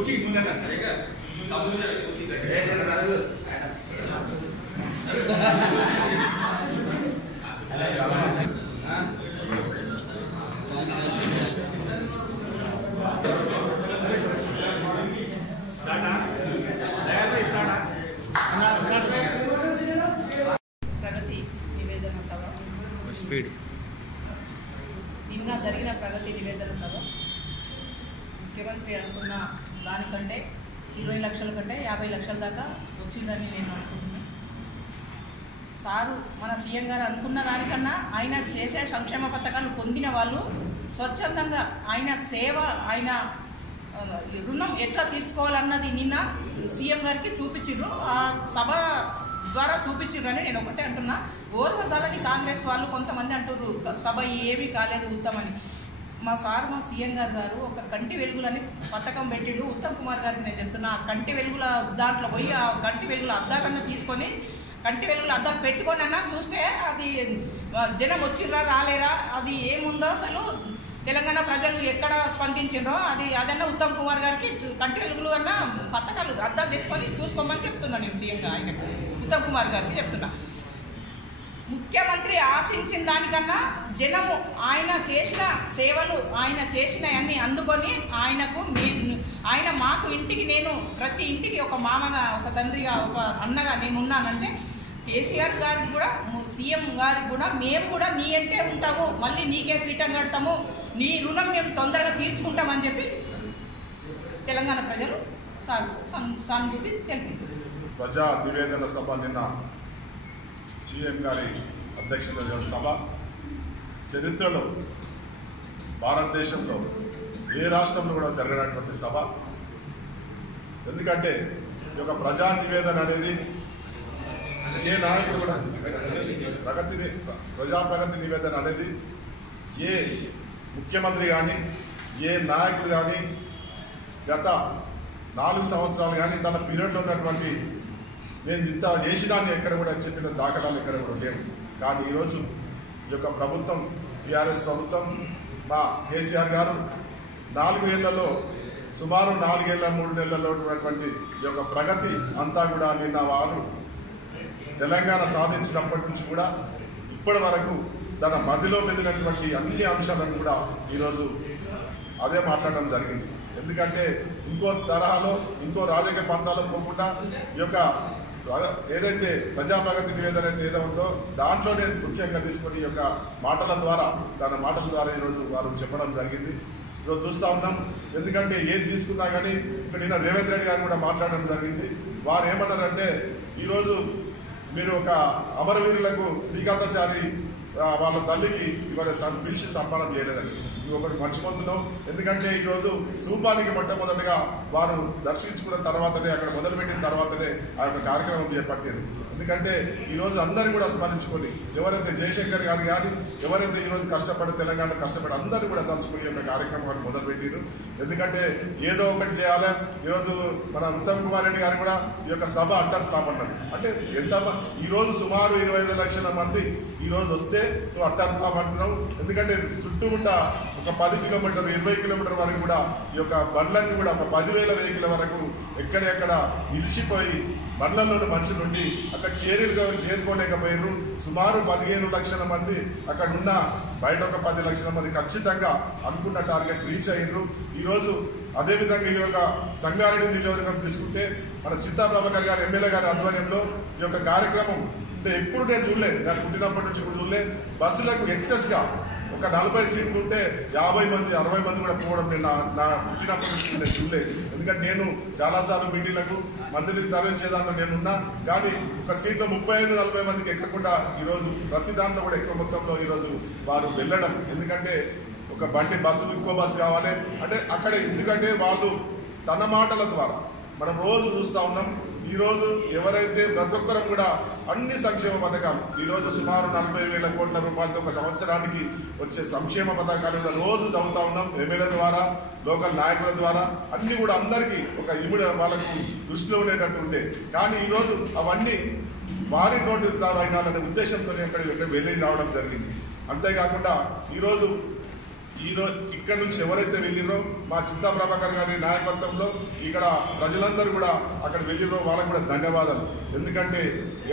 వచ్చి ముందట స్టార్టా దయాబాయ్ స్టార్టా ప్రగతి నివేదన సభ. స్పీడ్ నిన్న జరిగిన ప్రగతి నివేదన సభ. ముఖ్యమంత్రి అనుకున్న దానికంటే ఇరవై లక్షల కంటే యాభై లక్షల దాకా వచ్చిందని నేను అనుకుంటున్నాను సారు మన సీఎం గారు అనుకున్న దానికన్నా ఆయన చేసే సంక్షేమ పథకాలు పొందిన వాళ్ళు స్వచ్ఛందంగా ఆయన సేవ ఆయన రుణం ఎట్లా తీర్చుకోవాలన్నది నిన్న సీఎం గారికి చూపించిండ్రు. ఆ సభ ద్వారా చూపించిండ్రని నేను ఒకటే అంటున్నా. ఓర్వసాలని కాంగ్రెస్ వాళ్ళు కొంతమంది అంటున్నారు సభ ఏమీ కాలేదు ఉత్తమని మా సార్ మా సీఎం గారు గారు ఒక కంటి వెలుగులని పథకం పెట్టిడు. ఉత్తమ్ కుమార్ గారికి నేను చెప్తున్నా ఆ కంటి వెలుగుల దాంట్లో పోయి ఆ కంటి వెలుగుల అద్దాలన్నా తీసుకొని కంటి వెలుగుల అద్దాలు పెట్టుకొని అన్నా చూస్తే అది జనం వచ్చిర్రా రాలేరా అది ఏముందో అసలు తెలంగాణ ప్రజలు ఎక్కడ స్పందించిండ్రో అది అదన్నా ఉత్తమ్ కుమార్ గారికి కంటి వెలుగులు అన్న పథకాలు అద్దాలు తెచ్చుకొని చూసుకోమని చెప్తున్నా నేను సీఎంగా ఆయన ఉత్తమ్ కుమార్ గారికి చెప్తున్నా. ముఖ్యమంత్రి ఆశించిన దానికన్నా జనము ఆయన చేసిన సేవలు ఆయన చేసినవన్నీ అందుకొని ఆయనకు నేను ఆయన మాకు ఇంటికి నేను ప్రతి ఇంటికి ఒక మామన ఒక తండ్రిగా ఒక అన్నగా నేను ఉన్నానంటే కేసీఆర్ గారికి కూడా సీఎం గారికి కూడా మేము కూడా నీ అంటే ఉంటాము మళ్ళీ నీకే పీఠం కడతాము నీ రుణం మేము తొందరగా తీర్చుకుంటామని చెప్పి తెలంగాణ ప్రజలు సా- సానుభూతి తెలిపింది. ప్రజా నివేదన సభ నిన్న సీఎం గారి అధ్యక్షత సభ చరిత్రలో భారతదేశంలో ఏ రాష్ట్రంలో కూడా జరగనటువంటి సభ. ఎందుకంటే ఈ యొక్క ప్రజా నివేదన అనేది ఏ నాయకుడు కూడా ప్రగతి ప్రజా ప్రగతి నివేదన అనేది ఏ ముఖ్యమంత్రి కానీ ఏ నాయకుడు కానీ గత నాలుగు సంవత్సరాలు కానీ తన పీరియడ్లో ఉన్నటువంటి నేను ఇంత చేసినాన్ని ఎక్కడ కూడా చెప్పిన దాఖలాలు ఎక్కడ కూడా లేవు. కానీ ఈరోజు ఈ యొక్క ప్రభుత్వం టీఆర్ఎస్ ప్రభుత్వం మా కేసీఆర్ గారు నాలుగు ఏళ్ళలో సుమారు నాలుగేళ్ళ మూడు నెలల్లో ఉన్నటువంటి ఈ యొక్క ప్రగతి అంతా కూడా నిన్న వారు తెలంగాణ సాధించినప్పటి నుంచి కూడా ఇప్పటి వరకు తన మదిలో మెదిలినటువంటి అన్ని అంశాలను కూడా ఈరోజు అదే మాట్లాడడం జరిగింది. ఎందుకంటే ఇంకో తరహాలో ఇంకో రాజకీయ పంతాలు పోకుండా ఈ యొక్క ఏదైతే ప్రజా ప్రగతి నివేదన అయితే ఏదో ఉందో దాంట్లోనే ముఖ్యంగా తీసుకొని ఈ యొక్క మాటల ద్వారా తన మాటల ద్వారా ఈరోజు వారు చెప్పడం జరిగింది. ఈరోజు చూస్తా ఉన్నాం. ఎందుకంటే ఏది తీసుకున్నా కానీ ఇక్కడ నిన్న రేవంత్ రెడ్డి గారు కూడా మాట్లాడడం జరిగింది. వారు ఏమన్నారంటే ఈరోజు మీరు ఒక అమరవీరులకు శ్రీకాంతాచారి వాళ్ళ తల్లికి ఇవాళ సన్ పిలిచి సన్మానం చేయలేదండి. ఇది ఒకటి మర్చిపోతున్నాం. ఎందుకంటే ఈరోజు స్థూపానికి మొట్టమొదటిగా వారు దర్శించుకున్న తర్వాతనే అక్కడ మొదలుపెట్టిన తర్వాతనే ఆ యొక్క కార్యక్రమం చేపట్టింది. ఎందుకంటే ఈరోజు అందరినీ కూడా స్మరించుకొని ఎవరైతే జయశంకర్ గారు కానీ ఎవరైతే ఈరోజు కష్టపడి తెలంగాణ కష్టపడి అందరూ కూడా తలుచుకుని ఈ యొక్క కార్యక్రమాన్ని మొదలుపెట్టారు ఎందుకంటే ఏదో ఒకటి చేయాలి? ఈరోజు మన ఉత్తమ్ కుమార్ రెడ్డి గారు కూడా ఈ యొక్క సభ అంటర్ ఫ్లాప్ అన్నారు. అంటే ఎంత ఈరోజు సుమారు ఇరవై ఐదు లక్షల మంది ఈరోజు వస్తే నువ్వు అంటర్ ఫ్లాప్ అంటున్నావు. ఎందుకంటే చుట్టుముట్ట ఒక పది కిలోమీటర్ ఇరవై కిలోమీటర్ వరకు కూడా ఈ యొక్క బండ్లన్నీ కూడా ఒక పదివేల వెహికల్ వరకు ఎక్కడెక్కడ నిలిచిపోయి బండ్లలోని మనుషులు ఉండి అక్కడ చేరులుగా చేరుకోలేకపోయారు సుమారు పదిహేను లక్షల మంది అక్కడ ఉన్న బయట ఒక పది లక్షల మంది ఖచ్చితంగా అనుకున్న టార్గెట్ రీచ్ అయ్యారు ఈరోజు అదేవిధంగా ఈ యొక్క సంగారెడ్డి నియోజకవర్గం తీసుకుంటే మన చిత్తా ప్రభాకర్ గారు ఎమ్మెల్యే గారి ఆధ్వర్యంలో ఈ యొక్క కార్యక్రమం అంటే ఎప్పుడు నేను చూడలేదు నేను పుట్టినప్పటి నుంచి ఇప్పుడు చూడలే. బస్సులకు ఎక్సెస్గా ఒక నలభై సీట్లు ఉంటే యాభై మంది అరవై మంది కూడా పోవడం నేను నా పుట్టినప్పటి నుంచి నేను చూడలేదు. ఎందుకంటే నేను చాలాసార్లు మీటింగ్లకు మందిని తరలించేదాంట్లో నేనున్నా. కానీ ఒక సీట్లో ముప్పై ఐదు నలభై మందికి ఎక్కకుండా ఈరోజు ప్రతి దాంట్లో కూడా ఎక్కువ మొత్తంలో ఈరోజు వారు వెళ్ళడం. ఎందుకంటే ఒక బండి బస్సు ఇంకో బస్సు కావాలి. అంటే అక్కడ ఎందుకంటే వాళ్ళు తన మాటల ద్వారా మనం రోజు చూస్తూ ఉన్నాం. ఈరోజు ఎవరైతే ప్రతి ఒక్కరం కూడా అన్ని సంక్షేమ పథకాలు ఈరోజు సుమారు నలభై వేల కోట్ల రూపాయలతో ఒక సంవత్సరానికి వచ్చే సంక్షేమ పథకాలు కూడా రోజు చదువుతా ఉన్నాం. ఎమ్మెల్యే ద్వారా లోకల్ నాయకుల ద్వారా అన్ని కూడా అందరికీ ఒక ఇమిడ వాళ్ళకు దృష్టిలో ఉండేటట్టు ఉండే. కానీ ఈరోజు అవన్నీ వారి నోటి ద్వారా అయినాలనే ఉద్దేశంతో ఇక్కడ వెళ్ళి రావడం జరిగింది. అంతేకాకుండా ఈరోజు ఈ రోజు ఇక్కడ నుంచి ఎవరైతే వెళ్ళిరో మా చింతా ప్రభాకర్ గారి నాయకత్వంలో ఇక్కడ ప్రజలందరూ కూడా అక్కడ వెళ్ళిరో వాళ్ళకు కూడా ధన్యవాదాలు. ఎందుకంటే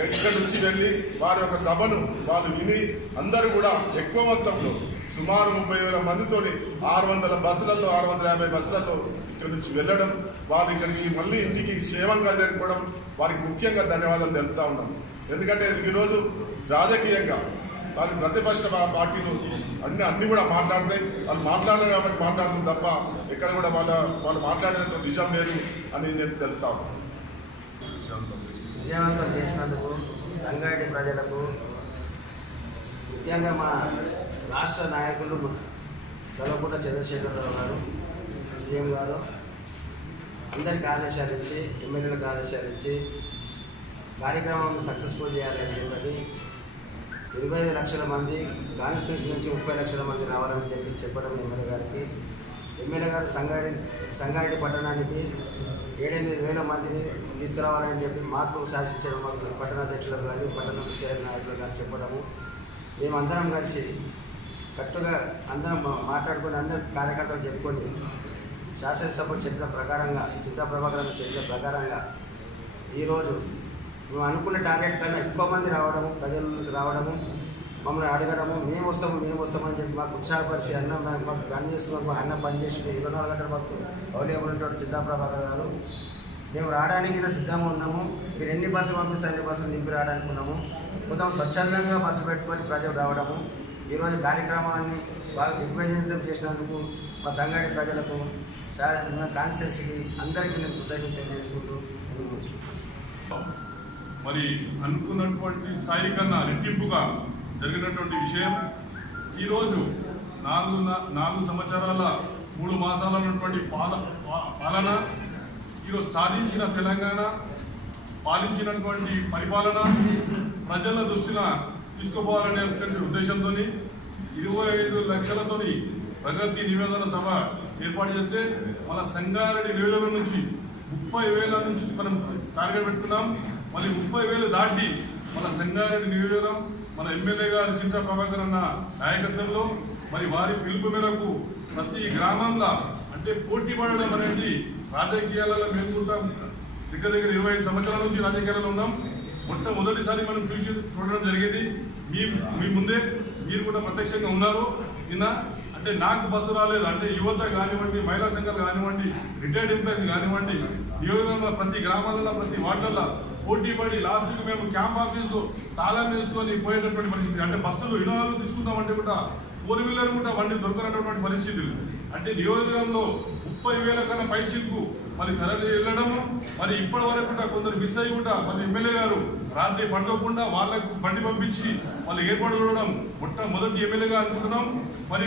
ఇక్కడ నుంచి వెళ్ళి వారి యొక్క సభను వాళ్ళు విని అందరూ కూడా ఎక్కువ మొత్తంలో సుమారు ముప్పై వేల మందితోని ఆరు వందల బస్సులలో ఆరు వందల యాభై బస్సులలో ఇక్కడ నుంచి వెళ్ళడం వారు ఇక్కడికి మళ్ళీ ఇంటికి క్షేమంగా జరుపుకోవడం వారికి ముఖ్యంగా ధన్యవాదాలు తెలుపుతా ఉన్నాం. ఎందుకంటే ఈరోజు రాజకీయంగా వారి ప్రతిపక్ష పార్టీలు అన్ని అన్ని కూడా మాట్లాడతాయి వాళ్ళు మాట్లాడరు కాబట్టి మాట్లాడుతుంది తప్ప ఎక్కడ కూడా వాళ్ళ వాళ్ళు మాట్లాడినట్టు నిజం లేదు అని నేను తెలుపుతాను విజయవంతం చేసినందుకు సంగారెడ్డి ప్రజలకు ముఖ్యంగా మా రాష్ట్ర నాయకులు కల్వకుంట్ల చంద్రశేఖరరావు గారు సీఎం గారు అందరికి ఆదేశాలు ఇచ్చి ఎమ్మెల్యేలకు ఆదేశాలు ఇచ్చి కార్యక్రమం సక్సెస్ఫుల్ చేయాలని చెప్పని ఇరవై ఐదు లక్షల మంది కాన్స్టిట్యూన్సీ నుంచి ముప్పై లక్షల మంది రావాలని చెప్పి చెప్పడం ఎమ్మెల్యే గారికి. ఎమ్మెల్యే గారు సంగారెడ్డి సంగారెడ్డి పట్టణానికి ఏడెనిమిది వేల మందిని తీసుకురావాలని చెప్పి మార్పు శాసించడం పట్టణ పట్టణాధ్యక్షులకు కానీ పట్టణ ముఖ్య నాయకులు కానీ చెప్పడము. మేమందరం కలిసి కరెక్ట్గా అందరం మాట్లాడుకుని అందరం కార్యకర్తలు చెప్పుకొని శాసనసభ చెప్పిన ప్రకారంగా చింతా ప్రభాకరణ చెప్పిన ప్రకారంగా ఈరోజు మేము అనుకున్న టార్గెట్ కన్నా ఎక్కువ మంది రావడము ప్రజల రావడము మమ్మల్ని అడగడము మేము వస్తాము మేము వస్తామని చెప్పి మాకు ఉత్సాహపరిచి అన్న మాకు పని చేస్తున్నాము అన్నం అన్న పని చేసి ఇరవై నాలుగు గంటల మాకు అవైలబుల్ ఉంటాడు చింతా గారు. మేము రావడానికి సిద్ధంగా ఉన్నాము. మీరు ఎన్ని బస్సులు పంపిస్తే అన్ని బస్సులు నింపి రావడానికి ఉన్నాము. మొత్తం స్వచ్ఛందంగా బస్సు పెట్టుకొని ప్రజలు రావడము. ఈరోజు కార్యక్రమాన్ని బాగా దిగ్విజయంతం చేసినందుకు మా సంగాడి ప్రజలకు కాన్స్టిట్యున్సీకి అందరికీ నేను కృతజ్ఞత తెలియజేసుకుంటూ మరి అనుకున్నటువంటి స్థాయి కన్నా రెట్టింపుగా జరిగినటువంటి విషయం. ఈరోజు నాలుగు నాలుగు సంవత్సరాల మూడు మాసాల ఉన్నటువంటి పాల పాలన ఈరోజు సాధించిన తెలంగాణ పాలించినటువంటి పరిపాలన ప్రజల దృష్టిన తీసుకుపోవాలనేటువంటి ఉద్దేశంతో ఇరవై ఐదు లక్షలతోని ప్రగతి నివేదన సభ ఏర్పాటు చేస్తే మన సంగారెడ్డి నియోజకవర్గం నుంచి ముప్పై వేల నుంచి మనం టార్గెట్ పెట్టుకున్నాం. మళ్ళీ ముప్పై వేలు దాటి మన సంగారెడ్డి నియోజకవర్గం మన ఎమ్మెల్యే గారు చింత ప్రభాకర్ అన్న నాయకత్వంలో మరి వారి పిలుపు మేరకు ప్రతి గ్రామంలో అంటే పోటీ పడడం అనేది రాజకీయాలలో మేము కూడా దగ్గర దగ్గర ఇరవై ఐదు సంవత్సరాల నుంచి రాజకీయాలలో ఉన్నాం. మొట్టమొదటిసారి మనం చూసి చూడడం జరిగేది. మీ మీ ముందే మీరు కూడా ప్రత్యక్షంగా ఉన్నారు. నిన్న అంటే నాకు బస్సు రాలేదు. అంటే యువత కానివ్వండి మహిళా సంఘాలు కానివ్వండి రిటైర్డ్ ఎంప్లాయీస్ కానివ్వండి నియోజకవర్గంలో ప్రతి గ్రామాలలో ప్రతి వార్డులలో పోటీ పడి లాస్ట్కి మేము క్యాంప్ ఆఫీస్లో తాళం వేసుకొని పోయేటటువంటి పరిస్థితి. అంటే బస్సులు ఇనోవాలు తీసుకుందామంటే కూడా ఫోర్ వీలర్ కూడా బండి దొరకనటువంటి పరిస్థితులు అంటే నియోజకవర్గంలో ముప్పై వేల కన్నా పై చిక్కు మరి తరలి వెళ్ళడము మరి ఇప్పటి వరకు కూడా కొందరు మిస్ అయ్యి కూడా మరి ఎమ్మెల్యే గారు రాత్రి పండుకోకుండా వాళ్ళకు బండి పంపించి వాళ్ళు ఏర్పాటు చూడడం మొట్టమొదటి ఎమ్మెల్యేగా అనుకుంటున్నాం. మరి